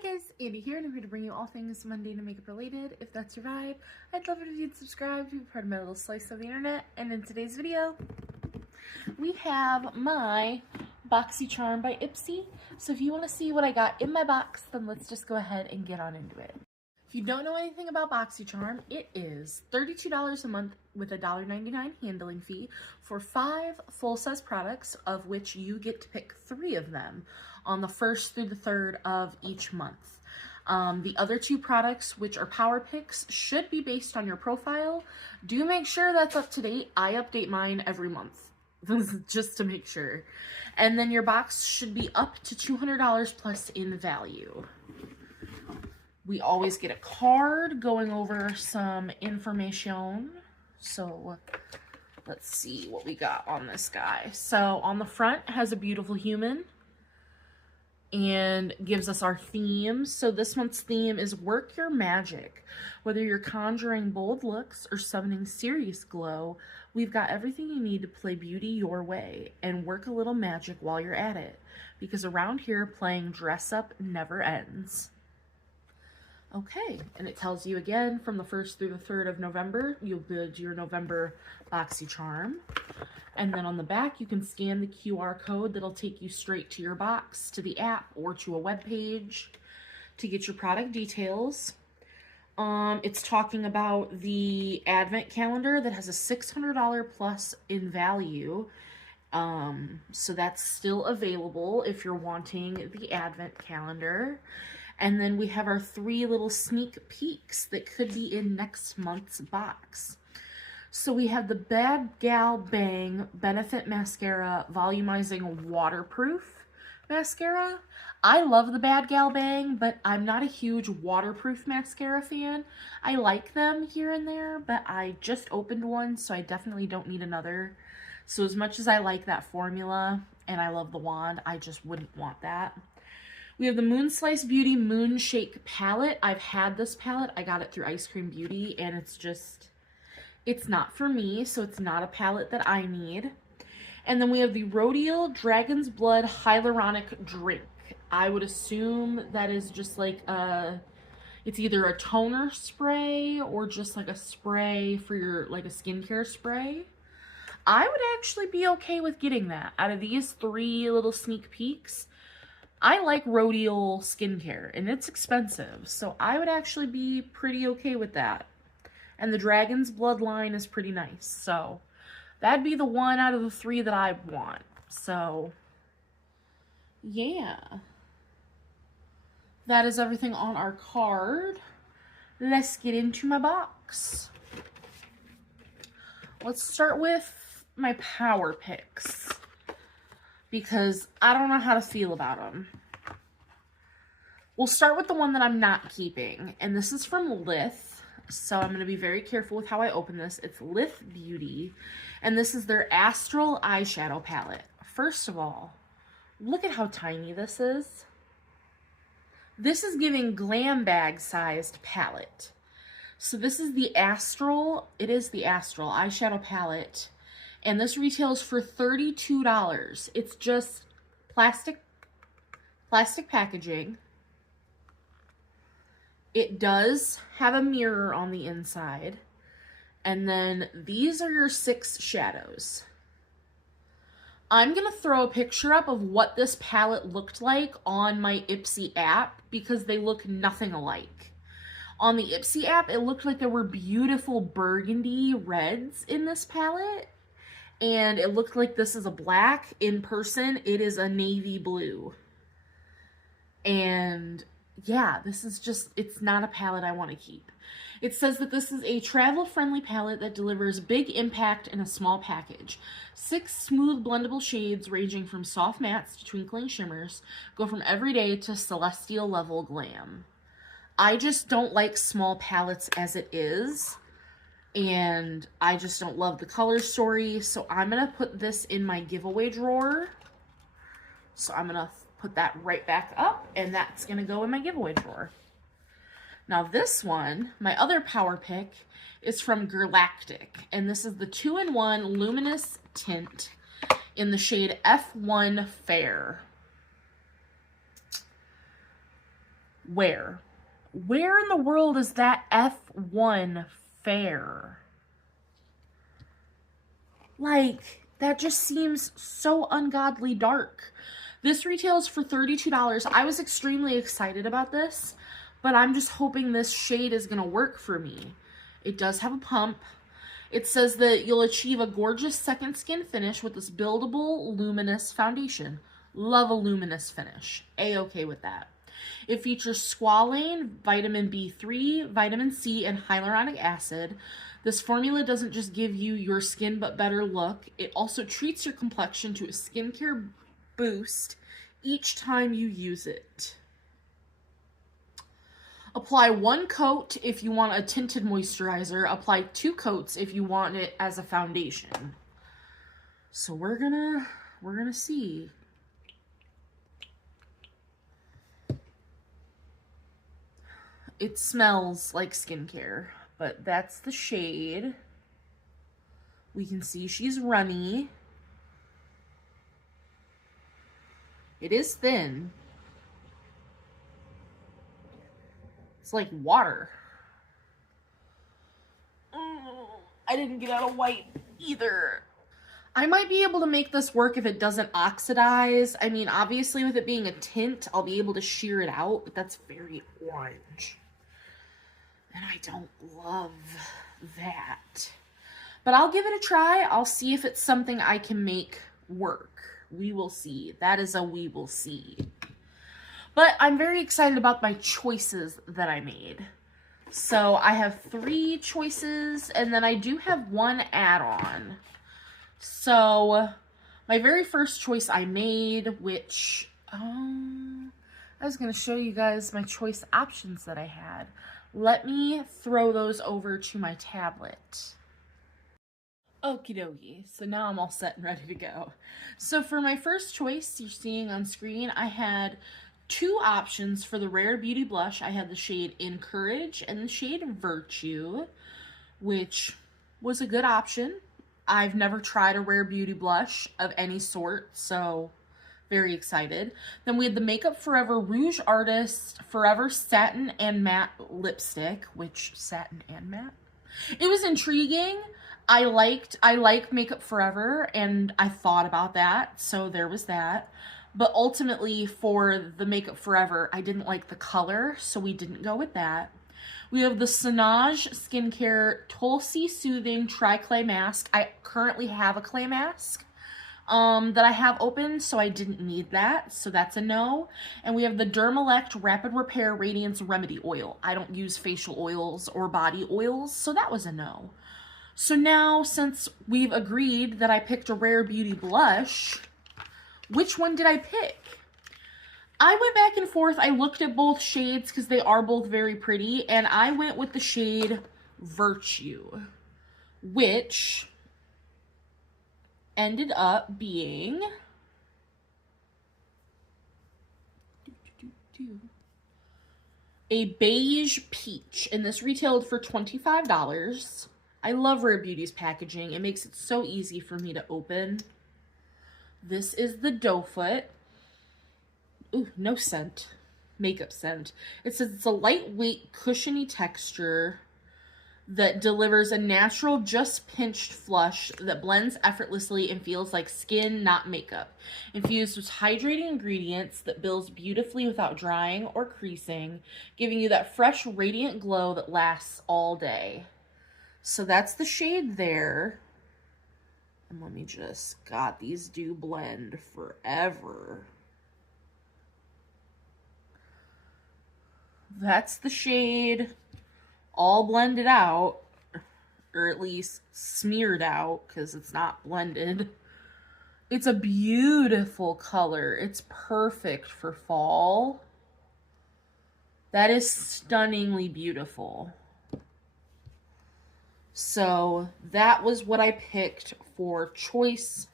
Hi guys, Andy here, and I'm here to bring you all things mundane and makeup related. If that's your vibe, I'd love it if you'd subscribe to be part of my little slice of the internet. And in today's video, we have my Boxycharm by Ipsy. So if you want to see what I got in my box, then let's just go ahead and get on into it. If you don't know anything about Boxycharm, it is $32 a month with a $1.99 handling fee for 5 full-size products, of which you get to pick 3 of them on the 1st through the 3rd of each month. The other 2 products, which are power picks, should be based on your profile. Do make sure that's up to date. I update mine every month just to make sure. And then your box should be up to $200 plus in value. We always get a card going over some information. So let's see what we got on this guy. So on the front has a beautiful human and gives us our theme. So this month's theme is work your magic. Whether you're conjuring bold looks or summoning serious glow, we've got everything you need to play beauty your way and work a little magic while you're at it. Because around here, playing dress up never ends. Okay, and it tells you again from the 1st through the 3rd of November, you'll build your November Boxycharm. And then on the back, you can scan the QR code that'll take you straight to your box, to the app, or to a web page to get your product details. It's talking about the advent calendar that has a $600 plus in value. So that's still available if you're wanting the advent calendar. And then we have our 3 little sneak peeks that could be in next month's box. So we have the Bad Gal Bang Benefit Mascara Volumizing Waterproof Mascara. I love the Bad Gal Bang, but I'm not a huge waterproof mascara fan. I like them here and there, but I just opened one, so I definitely don't need another. So as much as I like that formula and I love the wand, I just wouldn't want that. We have the Moon Slice Beauty Moon Shake Palette. I've had this palette. I got it through Ice Cream Beauty, and it's not for me, so it's not a palette that I need. And then we have the Rodial Dragon's Blood Hyaluronic Drink. I would assume that is just like it's either a toner spray or just like a spray for your, like a skincare spray. I would actually be okay with getting that. Out of these 3 little sneak peeks, I like Rodial skincare, and it's expensive, so I would actually be pretty okay with that. And the Dragon's Blood line is pretty nice, so that'd be the one out of the 3 that I want. So, yeah. That is everything on our card. Let's get into my box. Let's start with my power picks, because I don't know how to feel about them. We'll start with the one that I'm not keeping, and this is from Lith, so I'm going to be very careful with how I open this. It's Lith Beauty, and this is their Astral Eyeshadow Palette. First of all, look at how tiny this is. This is giving glam bag sized palette. So this is the Astral, it is the Astral Eyeshadow Palette. And this retails for $32. It's just plastic packaging. It does have a mirror on the inside. And then these are your 6 shadows. I'm going to throw a picture up of what this palette looked like on my Ipsy app, because they look nothing alike. On the Ipsy app, it looked like there were beautiful burgundy reds in this palette. And it looked like this is a black. In person, it is a navy blue. And yeah, this is just, it's not a palette I want to keep. It says that this is a travel-friendly palette that delivers big impact in a small package. 6 smooth blendable shades ranging from soft mattes to twinkling shimmers go from everyday to celestial level glam. I just don't like small palettes as it is. And I just don't love the color story, so I'm going to put this in my giveaway drawer. So I'm going to put that right back up, and that's going to go in my giveaway drawer. Now this one, my other power pick, is from Galactic, and this is the 2-in-1 Luminous Tint in the shade F1 Fair. Where? Where in the world is that F1 fair? Like, that just seems so ungodly dark. This retails for $32. I was extremely excited about this, but I'm just hoping this shade is going to work for me. It does have a pump. It says that you'll achieve a gorgeous second skin finish with this buildable luminous foundation. Love a luminous finish. A-okay with that. It features squalane, vitamin B3, vitamin C, and hyaluronic acid. This formula doesn't just give you your skin but better look. It also treats your complexion to a skincare boost each time you use it. Apply 1 coat if you want a tinted moisturizer. Apply 2 coats if you want it as a foundation. So we're gonna see. It smells like skincare, but that's the shade. We can see she's runny. It is thin. It's like water. I didn't get out a wipe either. I might be able to make this work if it doesn't oxidize. I mean, obviously with it being a tint, I'll be able to shear it out, but that's very orange. And I don't love that. But I'll give it a try. I'll see if it's something I can make work. We will see. That is a we will see. But I'm very excited about my choices that I made. So I have 3 choices, and then I do have 1 add-on. So my very first choice I made, which I was going to show you guys my choice options that I had. Let me throw those over to my tablet. Okie dokie. So now I'm all set and ready to go. So for my first choice, you're seeing on screen, I had 2 options for the Rare Beauty blush. I had the shade Encourage and the shade Virtue, which was a good option. I've never tried a Rare Beauty blush of any sort, so very excited. Then we had the Makeup Forever Rouge Artist Forever Satin and Matte Lipstick, which satin and matte. It was intriguing. I like Makeup Forever, and I thought about that, so there was that. But ultimately, for the Makeup Forever, I didn't like the color, so we didn't go with that. We have the Sonage Skincare Tulsi Soothing Tri-Clay Mask. I currently have a clay mask that I have open, so I didn't need that, so that's a no. And we have the Dermalect Rapid Repair Radiance Remedy Oil. I don't use facial oils or body oils, so that was a no. So now, since we've agreed that I picked a Rare Beauty blush, which one did I pick? I went back and forth. I looked at both shades because they are both very pretty, and I went with the shade Virtue, which ended up being a beige peach, and this retailed for $25. I love Rare Beauty's packaging. It makes it so easy for me to open. This is the doe foot. Ooh, no scent. Makeup scent. It says it's a lightweight, cushiony texture that delivers a natural, just pinched flush that blends effortlessly and feels like skin, not makeup. Infused with hydrating ingredients that builds beautifully without drying or creasing, giving you that fresh, radiant glow that lasts all day. So that's the shade there. And let me just, God, these do blend forever. That's the shade all blended out, or at least smeared out because it's not blended. It's a beautiful color. It's perfect for fall. That is stunningly beautiful. So that was what I picked for choice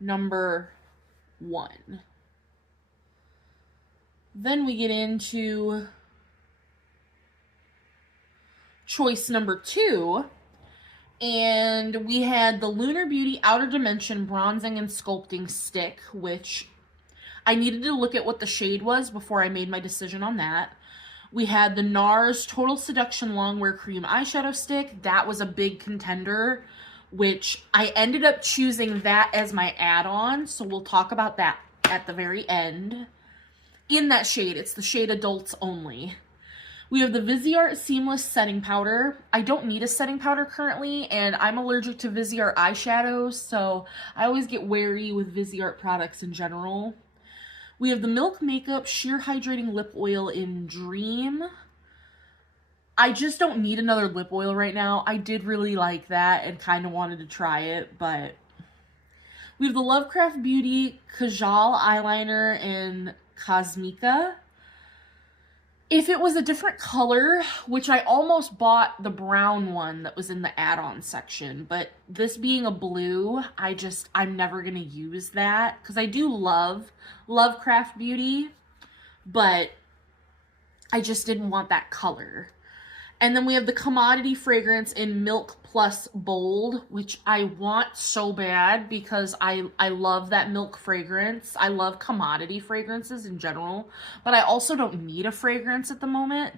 number 1. Then we get into choice number 2, and we had the Lunar Beauty Outer Dimension Bronzing and Sculpting Stick, which I needed to look at what the shade was before I made my decision on that. We had the NARS Total Seduction Longwear Cream Eyeshadow Stick. That was a big contender, which I ended up choosing that as my add-on, so we'll talk about that at the very end. In that shade, it's the shade Adults Only. We have the Viseart Seamless Setting Powder. I don't need a setting powder currently, and I'm allergic to Viseart eyeshadows, so I always get wary with Viseart products in general. We have the Milk Makeup Sheer Hydrating Lip Oil in Dream. I just don't need another lip oil right now. I did really like that and kind of wanted to try it, but... We have the Lovecraft Beauty Kajal Eyeliner in Cosmica. If it was a different color, which I almost bought the brown one that was in the add-on section, but this being a blue, I'm never going to use that, because I do love Lovecraft Beauty, but I just didn't want that color. And then we have the Commodity fragrance in Milk Plus Bold, which I want so bad because I love that milk fragrance. I love Commodity fragrances in general, but I also don't need a fragrance at the moment.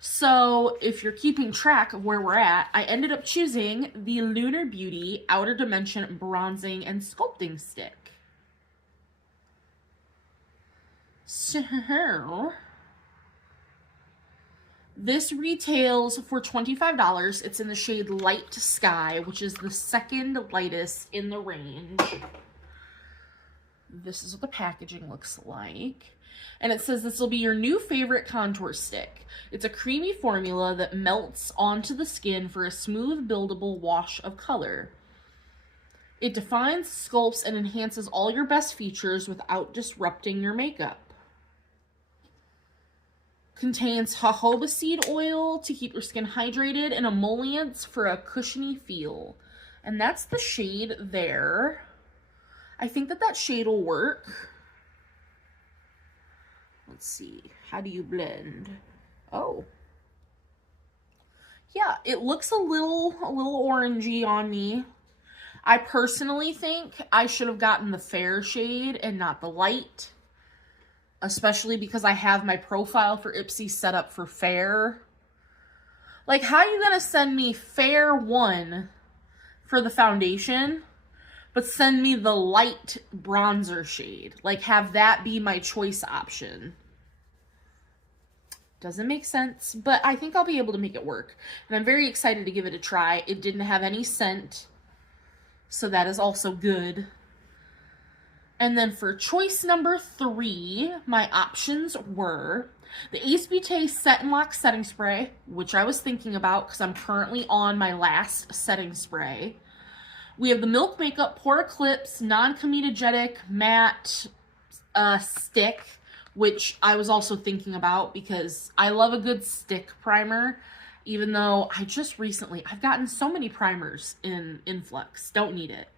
So if you're keeping track of where we're at, I ended up choosing the Lunar Beauty Outer Dimension Bronzing and Sculpting Stick. So... this retails for $25. It's in the shade Light Sky, which is the second lightest in the range. This is what the packaging looks like. And it says this will be your new favorite contour stick. It's a creamy formula that melts onto the skin for a smooth, buildable wash of color. It defines, sculpts, and enhances all your best features without disrupting your makeup. Contains jojoba seed oil to keep your skin hydrated and emollients for a cushiony feel. And that's the shade there. I think that shade will work. Let's see. How do you blend? Oh. Yeah, it looks a little orangey on me. I personally think I should have gotten the fair shade and not the light. Especially because I have my profile for Ipsy set up for fair. Like, how are you going to send me fair 1 for the foundation, but send me the light bronzer shade? Like, have that be my choice option. Doesn't make sense, but I think I'll be able to make it work. And I'm very excited to give it a try. It didn't have any scent, so that is also good. And then for choice number 3, my options were the Ace Beauté Set and Lock Setting Spray, which I was thinking about because I'm currently on my last setting spray. We have the Milk Makeup Pore Eclipse Non-Comedogenic Matte Stick, which I was also thinking about because I love a good stick primer, even though I've gotten so many primers in Influx. Don't need it.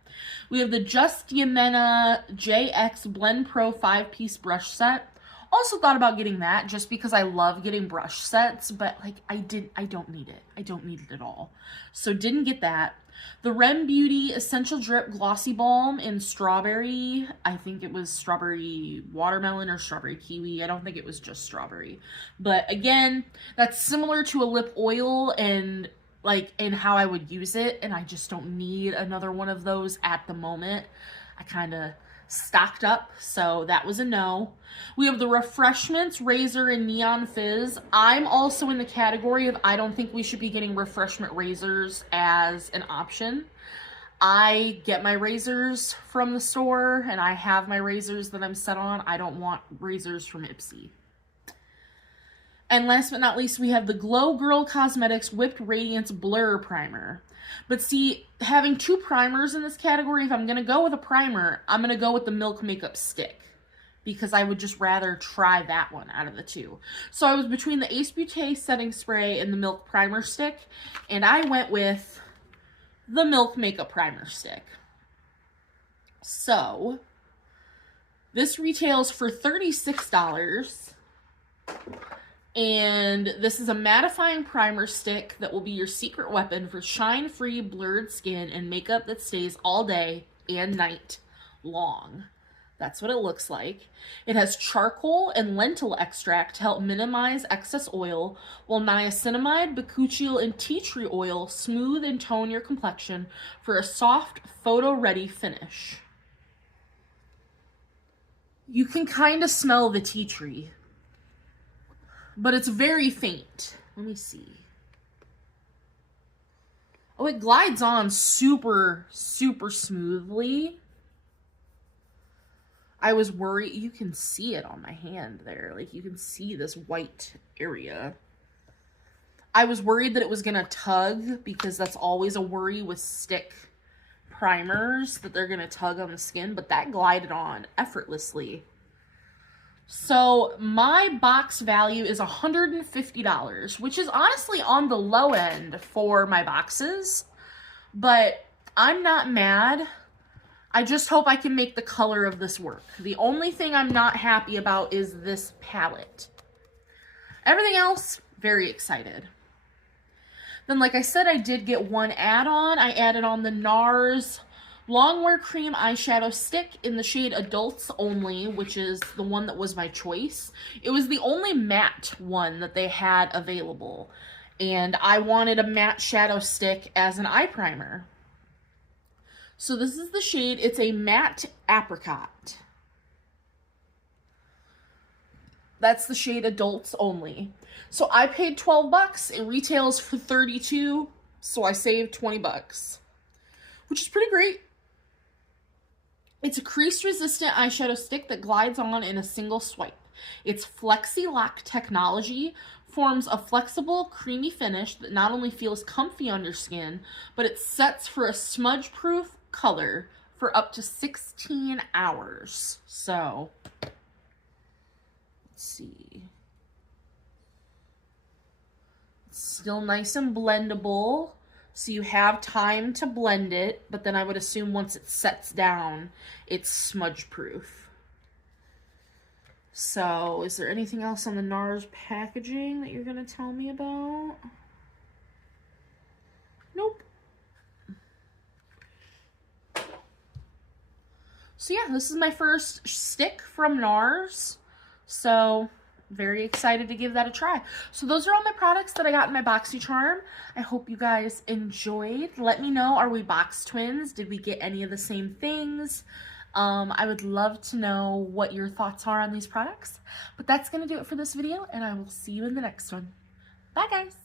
We have the Just Diamena JX Blend Pro 5-piece brush set. Also thought about getting that just because I love getting brush sets, but like I don't need it. I don't need it at all. So didn't get that. The Rem Beauty Essential Drip Glossy Balm in Strawberry. I think it was Strawberry Watermelon or Strawberry Kiwi. I don't think it was just Strawberry. But again, that's similar to a lip oil and like in how I would use it, and I just don't need another one of those at the moment. I kind of stocked up, so that was a no. We have the Refreshments Razor in Neon Fizz. I'm also in the category of I don't think we should be getting refreshment razors as an option. I get my razors from the store, and I have my razors that I'm set on. I don't want razors from Ipsy. And last but not least, we have the Glow Girl Cosmetics Whipped Radiance Blur Primer. But see, having 2 primers in this category, if I'm going to go with a primer, I'm going to go with the Milk Makeup Stick. Because I would just rather try that one out of the 2. So I was between the Ace Beauté Setting Spray and the Milk Primer Stick. And I went with the Milk Makeup Primer Stick. So, this retails for $36. And this is a mattifying primer stick that will be your secret weapon for shine-free blurred skin and makeup that stays all day and night long. That's what it looks like. It has charcoal and lentil extract to help minimize excess oil, while niacinamide, bakuchiol, and tea tree oil smooth and tone your complexion for a soft, photo-ready finish. You can kind of smell the tea tree, but it's very faint. Let me see. Oh, it glides on super, super smoothly. I was worried, you can see it on my hand there. Like, you can see this white area. I was worried that it was gonna tug, because that's always a worry with stick primers, that they're gonna tug on the skin, but that glided on effortlessly. So my box value is $150, which is honestly on the low end for my boxes, but I'm not mad. I just hope I can make the color of this work. The only thing I'm not happy about is this palette. Everything else, very excited. Then, like I said, I did get one add-on. I added on the NARS Longwear Cream Eyeshadow Stick in the shade Adults Only, which is the one that was my choice. It was the only matte one that they had available, and I wanted a matte shadow stick as an eye primer. So this is the shade. It's a matte apricot. That's the shade Adults Only. So I paid 12 bucks. It retails for 32, so I saved 20 bucks, which is pretty great. It's a crease-resistant eyeshadow stick that glides on in a single swipe. Its Flexi-Lock technology forms a flexible, creamy finish that not only feels comfy on your skin, but it sets for a smudge-proof color for up to 16 hours. So, let's see. It's still nice and blendable, so you have time to blend it, but then I would assume once it sets down, it's smudge-proof. So, is there anything else on the NARS packaging that you're going to tell me about? Nope. So yeah, this is my first stick from NARS, so very excited to give that a try. So those are all my products that I got in my Boxycharm. I hope you guys enjoyed. Let me know, are we box twins? Did we get any of the same things? I would love to know what your thoughts are on these products. But that's going to do it for this video, and I will see you in the next one. Bye, guys!